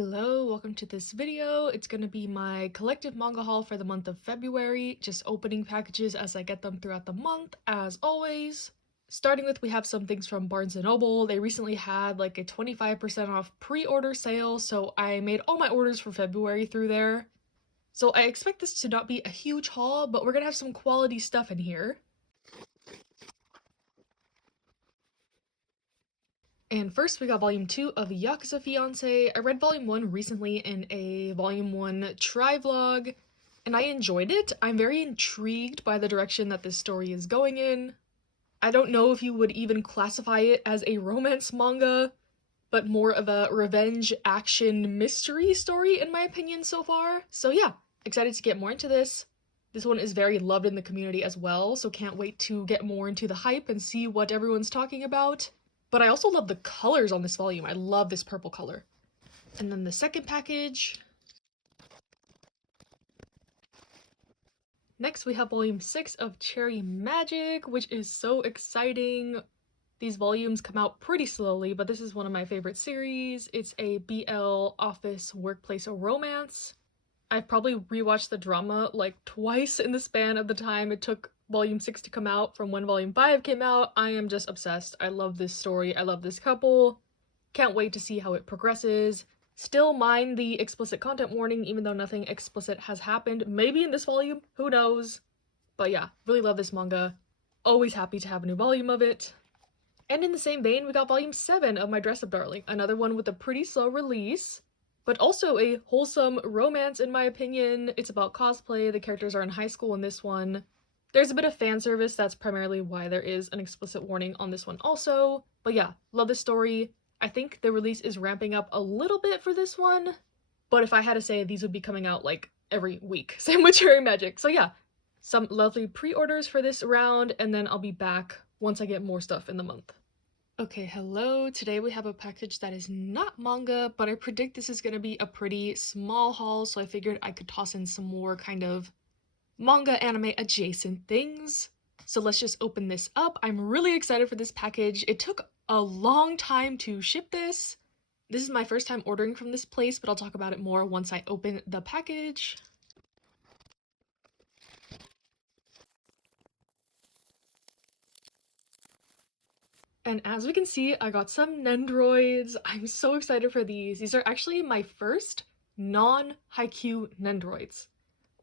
Hello, welcome to this video. It's going to be my collective manga haul for the month of February, just opening packages as I get them throughout the month, as always. Starting with, we have some things from Barnes & Noble. They recently had like a 25% off pre-order sale, so I made all my orders for February through there. So I expect this to not be a huge haul, but we're going to have some quality stuff in here. And first, we got Volume 2 of Yakuza Fiancé. I read Volume 1 recently in a Volume 1 try-vlog, and I enjoyed it. I'm very intrigued by the direction that this story is going in. I don't know if you would even classify it as a romance manga, but more of a revenge action mystery story in my opinion so far. So yeah, excited to get more into this. This one is very loved in the community as well, so can't wait to get more into the hype and see what everyone's talking about. But I also love the colors on this volume. I love this purple color. And then the second package. Next, we have volume 6 of Cherry Magic, which is so exciting. These volumes come out pretty slowly, but this is one of my favorite series. It's a BL office workplace romance. I've probably rewatched the drama like twice in the span of the time it took Volume 6 to come out from when Volume 5 came out. I am just obsessed. I love this story. I love this couple. Can't wait to see how it progresses. Still mind the explicit content warning, even though nothing explicit has happened. Maybe in this volume, who knows? But yeah, really love this manga. Always happy to have a new volume of it. And in the same vein, we got Volume 7 of My Dress Up Darling, another one with a pretty slow release, but also a wholesome romance in my opinion. It's about cosplay. The characters are in high school in this one. There's a bit of fan service, that's primarily why there is an explicit warning on this one also. But yeah, love this story. I think the release is ramping up a little bit for this one, but if I had to say, these would be coming out like every week. Same with Cherry Magic. So yeah, some lovely pre-orders for this round, and then I'll be back once I get more stuff in the month. Okay, hello. Today we have a package that is not manga, but I predict this is going to be a pretty small haul, so I figured I could toss in some more kind of manga anime adjacent things. So let's just open this up. I'm really excited for this package. It took a long time to ship this. This is my first time ordering from this place, but I'll talk about it more once I open the package. And as we can see, I got some Nendroids. I'm so excited for these. These are actually my first non-Haikyuu Nendroids,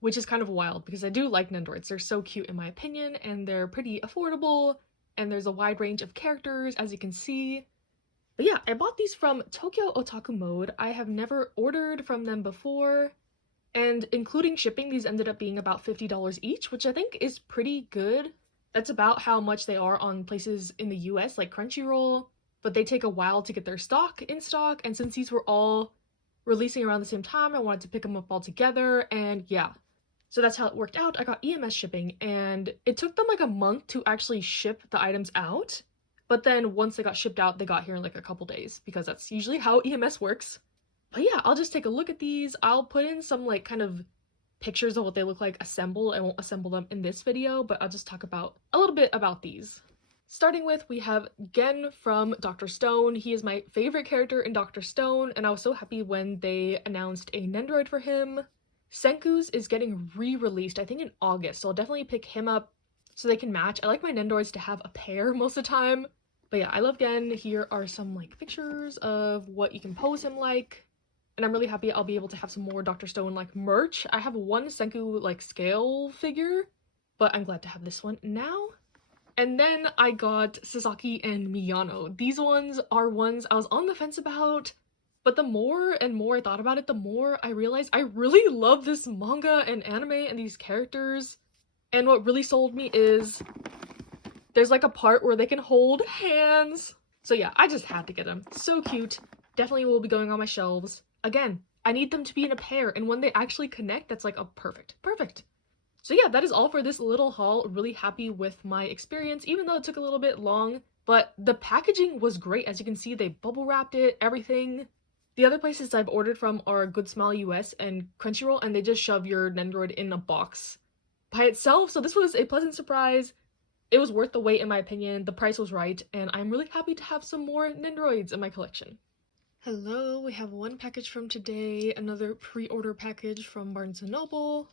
which is kind of wild because I do like Nendroids. They're so cute in my opinion, and they're pretty affordable, and there's a wide range of characters, as you can see. But yeah, I bought these from Tokyo Otaku Mode. I have never ordered from them before, and including shipping, these ended up being about $50 each, which I think is pretty good. That's about how much they are on places in the US like Crunchyroll, but they take a while to get their stock in stock, and since these were all releasing around the same time, I wanted to pick them up all together, and yeah. So that's how it worked out. I got EMS shipping, and it took them like a month to actually ship the items out, but then once they got shipped out, they got here in like a couple days, because that's usually how EMS works. But yeah, I'll just take a look at these. I'll put in some like kind of pictures of what they look like assembled. I won't assemble them in this video, but I'll just talk about a little bit about these. Starting with, we have Gen from Dr. Stone. He is my favorite character in Dr. Stone, and I was so happy when they announced a Nendroid for him. Senku's is getting re-released, I think in August, so I'll definitely pick him up so they can match. I like my Nendroids to have a pair most of the time. But yeah, I love Gen. Here are some like pictures of what you can pose him like. And I'm really happy I'll be able to have some more Dr. Stone like merch. I have one Senku like scale figure, but I'm glad to have this one now. And then I got Sasaki and Miyano. These ones are ones I was on the fence about, but the more and more I thought about it, the more I realized I really love this manga and anime and these characters. And what really sold me is there's like a part where they can hold hands. So yeah, I just had to get them. So cute. Definitely will be going on my shelves. Again, I need them to be in a pair, and when they actually connect, that's like, oh, perfect. Perfect. So yeah, that is all for this little haul. Really happy with my experience, even though it took a little bit long, but the packaging was great. As you can see, they bubble wrapped it, everything. The other places I've ordered from are Good Smile US and Crunchyroll, and they just shove your Nendroid in a box by itself. So this was a pleasant surprise. It was worth the wait in my opinion. The price was right, and I'm really happy to have some more Nendroids in my collection. Hello, we have one package from today, another pre-order package from Barnes & Noble.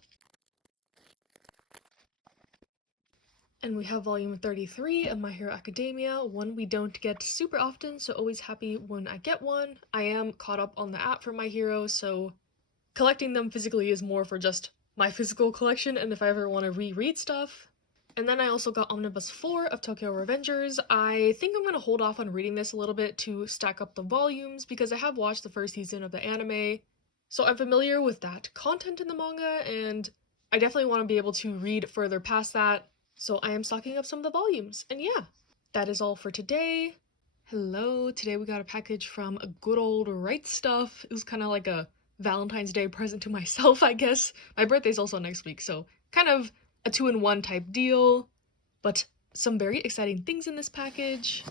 And we have volume 33 of My Hero Academia, one we don't get super often, so always happy when I get one. I am caught up on the app for My Hero, so collecting them physically is more for just my physical collection and if I ever want to reread stuff. And then I also got Omnibus 4 of Tokyo Revengers. I think I'm going to hold off on reading this a little bit to stack up the volumes because I have watched the first season of the anime, so I'm familiar with that content in the manga, and I definitely want to be able to read further past that, so I am stocking up some of the volumes. And yeah, that is all for today. Hello, today we got a package from a good old Right Stuff. It was kind of like a Valentine's Day present to myself, I guess. My birthday's also next week, so kind of a 2-in-1 type deal, but some very exciting things in this package.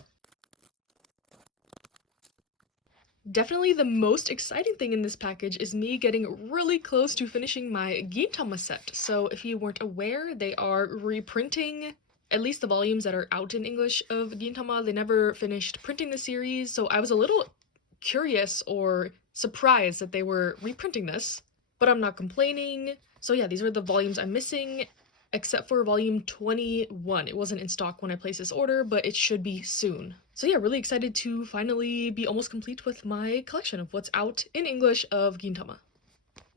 Definitely the most exciting thing in this package is me getting really close to finishing my Gintama set. So if you weren't aware, they are reprinting at least the volumes that are out in English of Gintama. They never finished printing the series, so I was a little curious or surprised that they were reprinting this, but I'm not complaining. So yeah, these are the volumes I'm missing, except for volume 21. It wasn't in stock when I placed this order, but it should be soon. So yeah, really excited to finally be almost complete with my collection of what's out in English of Gintama.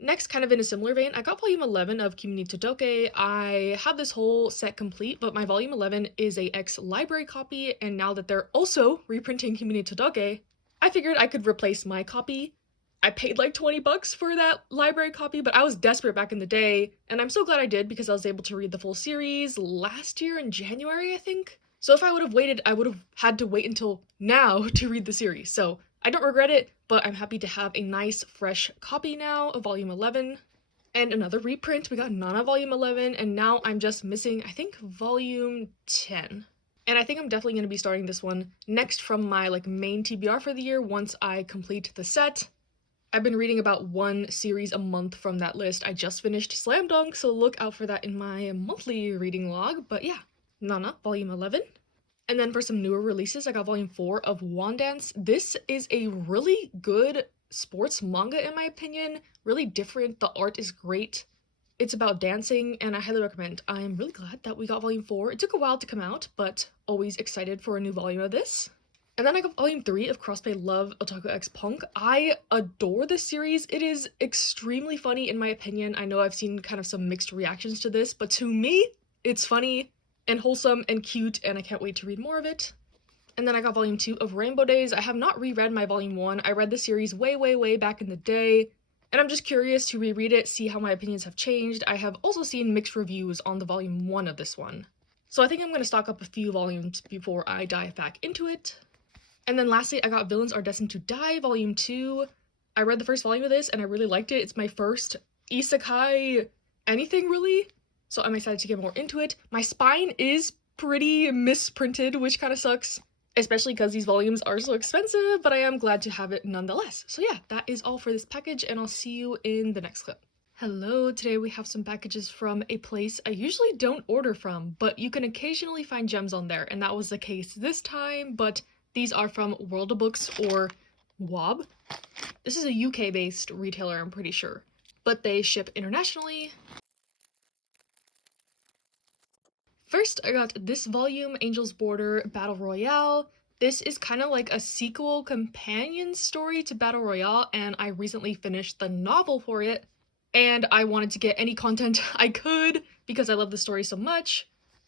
Next, kind of in a similar vein, I got volume 11 of Kimi ni Todoke. I have this whole set complete, but my volume 11 is a ex-library copy, and now that they're also reprinting Kimi ni Todoke, I figured I could replace my copy. I paid like 20 bucks for that library copy, but I was desperate back in the day, and I'm so glad I did because I was able to read the full series last year in January, I think. So if I would have waited, I would have had to wait until now to read the series. So I don't regret it, but I'm happy to have a nice fresh copy now of volume 11. And another reprint, we got Nana volume 11, and now I'm just missing, I think, volume 10. And I think I'm definitely going to be starting this one next from my main TBR for the year once I complete the set. I've been reading about one series a month from that list. I just finished Slam Dunk, so look out for that in my monthly reading log. But yeah, Nana, volume 11. And then for some newer releases, I got volume 4 of Wandance. This is a really good sports manga in my opinion. Really different, the art is great. It's about dancing, and I highly recommend. I'm really glad that we got volume 4. It took a while to come out, but always excited for a new volume of this. And then I got volume 3 of Crossplay Love Otaku X Punk. I adore this series. It is extremely funny in my opinion. I know I've seen kind of some mixed reactions to this, but to me, it's funny and wholesome and cute, and I can't wait to read more of it. And then I got volume 2 of Rainbow Days. I have not reread my volume 1. I read the series way back in the day, and I'm just curious to reread it, see how my opinions have changed. I have also seen mixed reviews on the volume 1 of this one. So I think I'm going to stock up a few volumes before I dive back into it. And then lastly, I got Villains Are Destined to Die, volume 2. I read the first volume of this and I really liked it. It's my first isekai anything really, so I'm excited to get more into it. My spine is pretty misprinted, which kind of sucks, especially because these volumes are so expensive, but I am glad to have it nonetheless. So yeah, that is all for this package, and I'll see you in the next clip. Hello, today we have some packages from a place I usually don't order from, but you can occasionally find gems on there, and that was the case this time, but these are from World of Books, or WOB. This is a UK-based retailer, I'm pretty sure, but they ship internationally. First, I got this volume, Angel's Border Battle Royale. This is kind of like a sequel companion story to Battle Royale, and I recently finished the novel for it, and I wanted to get any content I could because I love the story so much.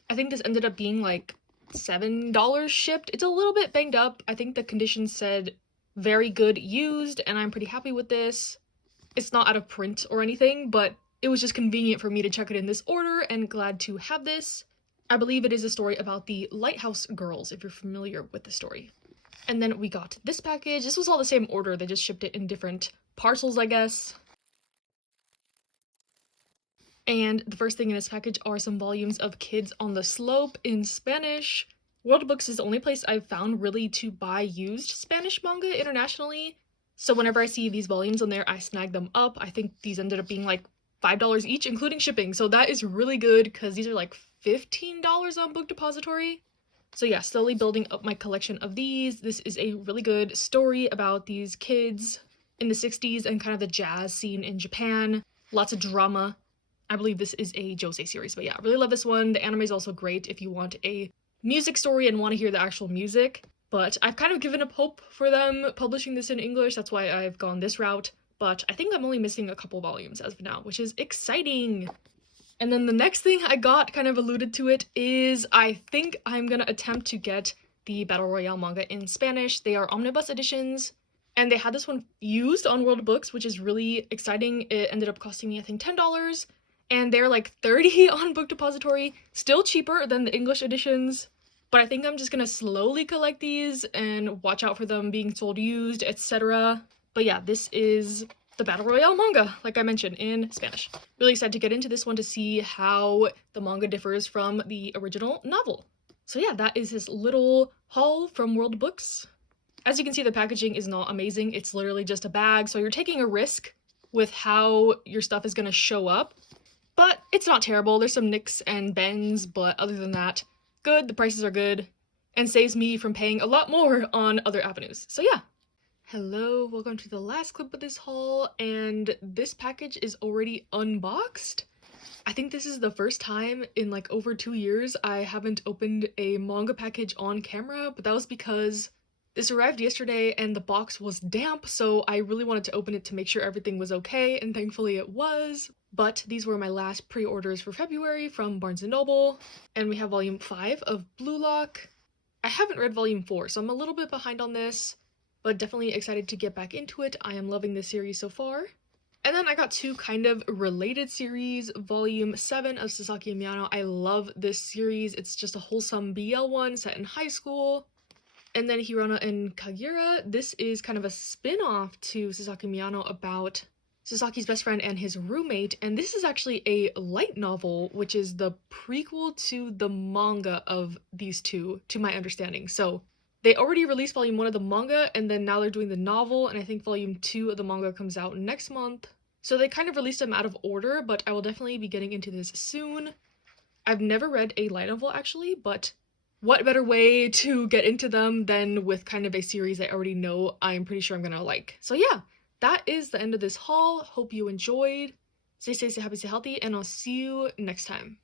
I think this ended up being like $7 shipped. It's a little bit banged up. I think the condition said very good used, and I'm pretty happy with this. It's not out of print or anything, but it was just convenient for me to check it in this order, and glad to have this. I believe it is a story about the Lighthouse Girls, if you're familiar with the story. And then we got this package. This was all the same order, they just shipped it in different parcels, I guess. And the first thing in this package are some volumes of Kids on the Slope in Spanish. World Books is the only place I've found really to buy used Spanish manga internationally, so whenever I see these volumes on there, I snag them up. I think these ended up being like $5 each, including shipping, so that is really good because these are like $15 on Book Depository. So yeah, slowly building up my collection of these. This is a really good story about these kids in the 60s and kind of the jazz scene in Japan. Lots of drama. I believe this is a josei series, but yeah, I really love this one. The anime is also great if you want a music story and want to hear the actual music. But I've kind of given up hope for them publishing this in English. That's why I've gone this route. But I think I'm only missing a couple volumes as of now, which is exciting. And then the next thing I got, kind of alluded to it, is I think I'm gonna attempt to get the Battle Royale manga in Spanish. They are omnibus editions, and they had this one used on World Books, which is really exciting. It ended up costing me, I think, $10, and they're like $30 on Book Depository, still cheaper than the English editions. But I think I'm just gonna slowly collect these and watch out for them being sold used, etc. But yeah, this is the Battle Royale manga, like I mentioned, in Spanish. Really excited to get into this one to see how the manga differs from the original novel. So yeah, that is his little haul from World Books. As you can see, the packaging is not amazing. It's literally just a bag, so you're taking a risk with how your stuff is gonna show up. But it's not terrible. There's some nicks and bends, but other than that, good. The prices are good, and saves me from paying a lot more on other avenues. So yeah. Hello, welcome to the last clip of this haul, and this package is already unboxed. I think this is the first time in like over 2 years I haven't opened a manga package on camera, but that was because this arrived yesterday and the box was damp, so I really wanted to open it to make sure everything was okay, and thankfully it was. But these were my last pre-orders for February from Barnes & Noble, and we have volume 5 of Blue Lock. I haven't read volume 4, so I'm a little bit behind on this, but definitely excited to get back into it. I am loving this series so far. And then I got 2 kind of related series. Volume 7 of Sasaki and Miyano. I love this series. It's just a wholesome BL one set in high school. And then Hirona and Kagira. This is kind of a spin-off to Sasaki and Miyano about Sasaki's best friend and his roommate. And this is actually a light novel, which is the prequel to the manga of these two, to my understanding. So they already released volume 1 of the manga, and then now they're doing the novel, and I think volume 2 of the manga comes out next month. So they kind of released them out of order, but I will definitely be getting into this soon. I've never read a light novel actually, but what better way to get into them than with kind of a series I already know I'm pretty sure I'm gonna like. So yeah, that is the end of this haul. Hope you enjoyed. Stay safe, stay happy, stay healthy, and I'll see you next time.